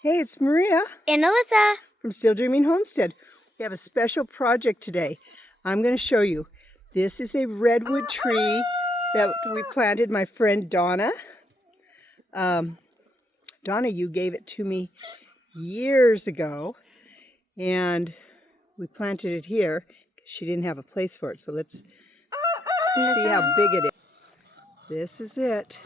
Hey, it's Maria and Alyssa from Still Dreaming Homestead. We have a special project today. I'm going to show you. This is a redwood tree that we planted, my friend Donna. Donna, you gave it to me years ago, and we planted it here. She didn't have a place for it, so let's see how big it is. This is it.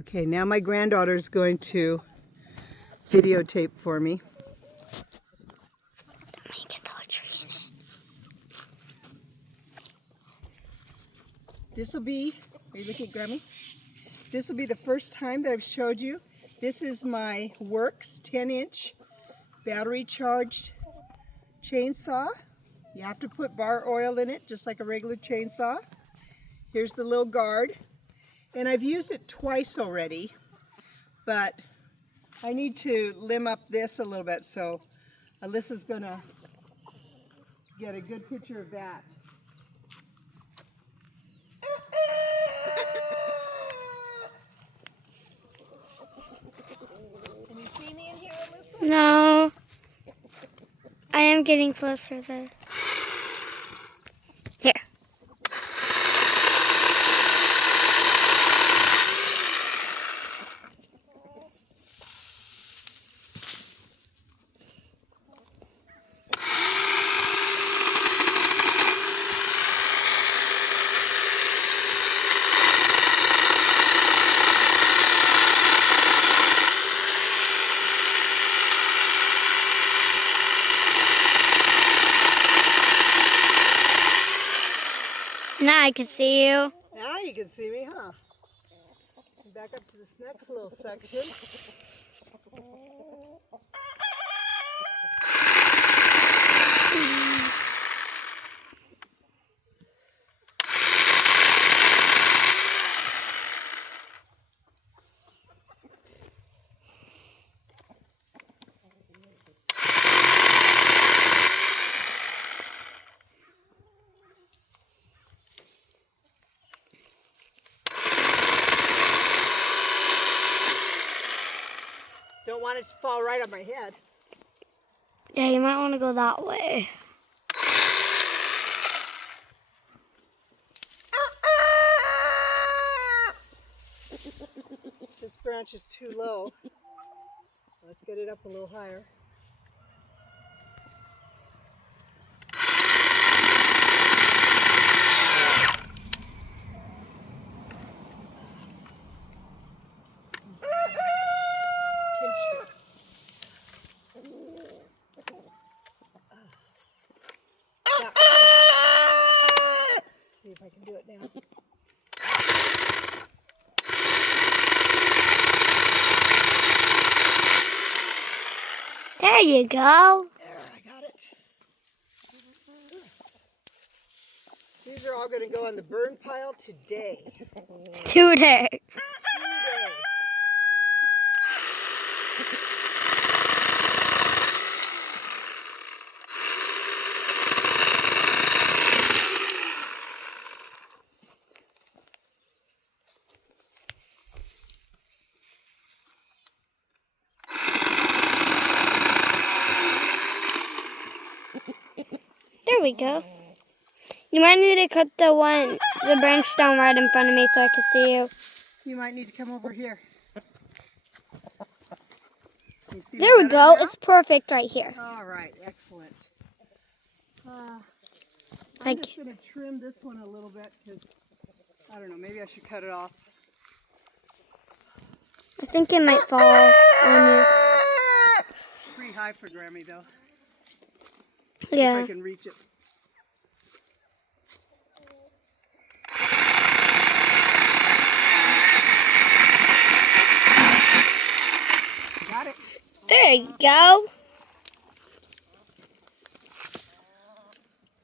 Okay, now my granddaughter is going to videotape for me. Let me get the whole tree in it. This will be, are you looking at Grammy? This will be the first time that I've showed you. This is my Works 10-inch battery charged chainsaw. You have to put bar oil in it, just like a regular chainsaw. Here's the little guard. And I've used it twice already, but I need to limb up this a little bit, so Alyssa's gonna get a good picture of that. Can you see me in here, Alyssa? No. I am getting closer though. Here. Now I can see you. Now you can see me, huh? Back up to this next little section. Don't want it to fall right on my head. Yeah, you might want to go that way. This branch is too low. Let's get it up a little higher. See if I can do it now. There you go. There, I got it. These are all going to go on the burn pile today. Today. There we go. You might need to cut the branch down right in front of me so I can see you. You might need to come over here. There we go. Now? It's perfect right here. All right, excellent. I'm just going to trim this one a little bit because, I don't know, maybe I should cut it off. I think it might fall on you. Pretty high for Grammy, though. Yeah. See if I can reach it. Got it. There you go.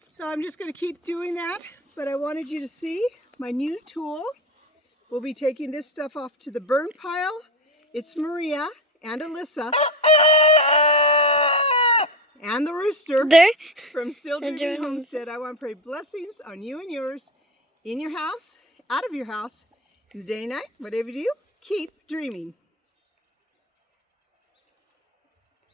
So I'm just going to keep doing that, but I wanted you to see my new tool. We'll be taking this stuff off to the burn pile. It's Maria and Alyssa. and the rooster There. from Still They're Dreaming doing Homestead. I want to pray blessings on you and yours, in your house, out of your house, in the day and night, whatever you do, keep dreaming.